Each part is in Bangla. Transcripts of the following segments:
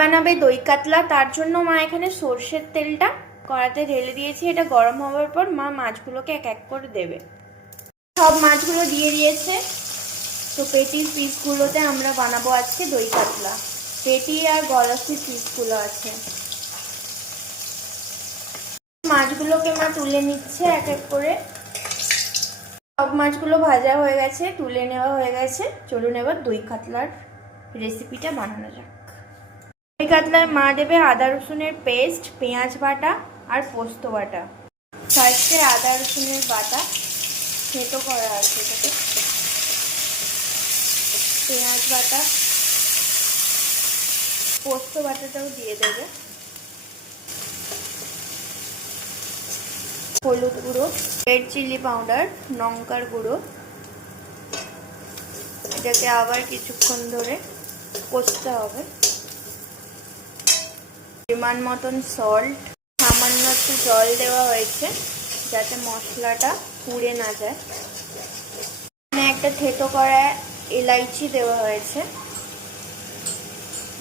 বানাবে দই কাতলা, তার জন্য মা এখানে সর্ষের তেলটা কড়াতে ঢেলে দিয়েছি। এটা গরম হওয়ার পর মা মাছগুলোকে এক এক করে দেবে। সব মাছগুলো দিয়ে দিয়েছে। তো পেটির পিসগুলোতে আমরা বানাবো আজকে দই কাতলা। পেটি আর গলাসি পিসগুলো আছে। মাছগুলোকে মা তুলে নিচ্ছে এক এক করে। সব মাছগুলো ভাজা হয়ে গেছে, তুলে নেওয়া হয়ে গেছে। চলুন এবার দই কাতলার রেসিপিটা বানানো যাক। দই কাতলায় মা দেবে আদা রসুনের পেস্ট, পেঁয়াজ বাটা আর পোস্ত বাটা। ফার্স্টে আদা রসুনের বাটা থেতো করা আছে, এটাকে পেঁয়াজ বাটা, পোস্ত বাটাটাও দিয়ে দেবে, হলুদ গুঁড়ো, রেড চিলি পাউডার, লঙ্কার গুঁড়ো। এটাকে আবার কিছুক্ষণ ধরে কষতে হবে। পরিমাণ মতন সল্ট, সামান্য একটু জল দেওয়া হয়েছে যাতে মশলাটা পুড়ে না যায়। এখানে একটা থেতো করা এলাইচি দেওয়া হয়েছে।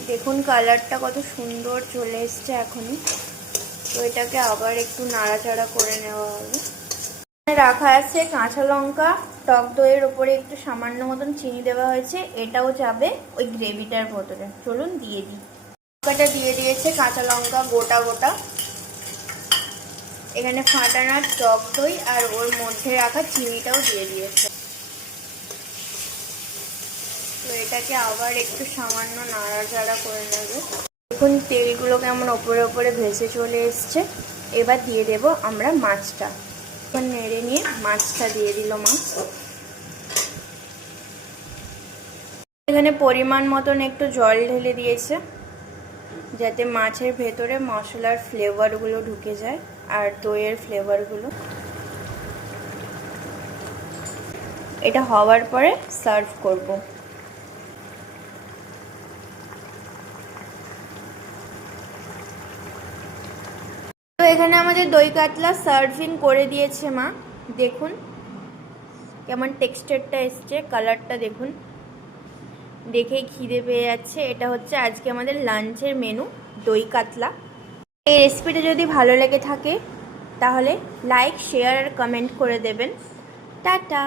দেখুন কালারটা কত সুন্দর চলে এসছে এখনই। তো এটাকে আবার একটু নাড়াচাড়া করে নেওয়া হবে। রাখা আছে কাঁচা লঙ্কা, টক দইয়ের ওপরে একটু সামান্য মতন চিনি দেওয়া হয়েছে, এটাও যাবে ওই গ্রেভিটার ভেতরে। চলুন দিয়ে দিই। লঙ্কাটা দিয়ে দিয়েছে, কাঁচা লঙ্কা গোটা গোটা, এখানে ফাটানা টক দই আর ওর মধ্যে রাখা চিনিটাও দিয়ে দিয়েছে। তো এটাকে আবার একটু সামান্য নাড়াচাড়া করে নেবে। দেখুন তেলগুলো কেমন ওপরে ওপরে ভেসে চলে এসছে। এবার দিয়ে দেব আমরা মাছটা। এখন নেড়ে নিয়ে মাছটা দিয়ে দিল মা। এখানে পরিমাণ মতন একটু জল ঢেলে দিয়েছে যাতে মাছের ভেতরে মশলার ফ্লেভারগুলো ঢুকে যায় আর দইয়ের ফ্লেভারগুলো। এটা হওয়ার পরে সার্ভ করব। তো এখানে আমাদের দই কাতলা সার্ভিং করে দিয়েছে মা। দেখুন কেমন টেক্সচারটা এসছে, কালারটা দেখুন, দেখেই খিদে পেয়ে যাচ্ছে। এটা হচ্ছে আজকে আমাদের লাঞ্চের মেনু, দই কাতলা। এই রেসিপিটা যদি ভালো লেগে থাকে তাহলে লাইক, শেয়ার আর কমেন্ট করে দেবেন। টাটা।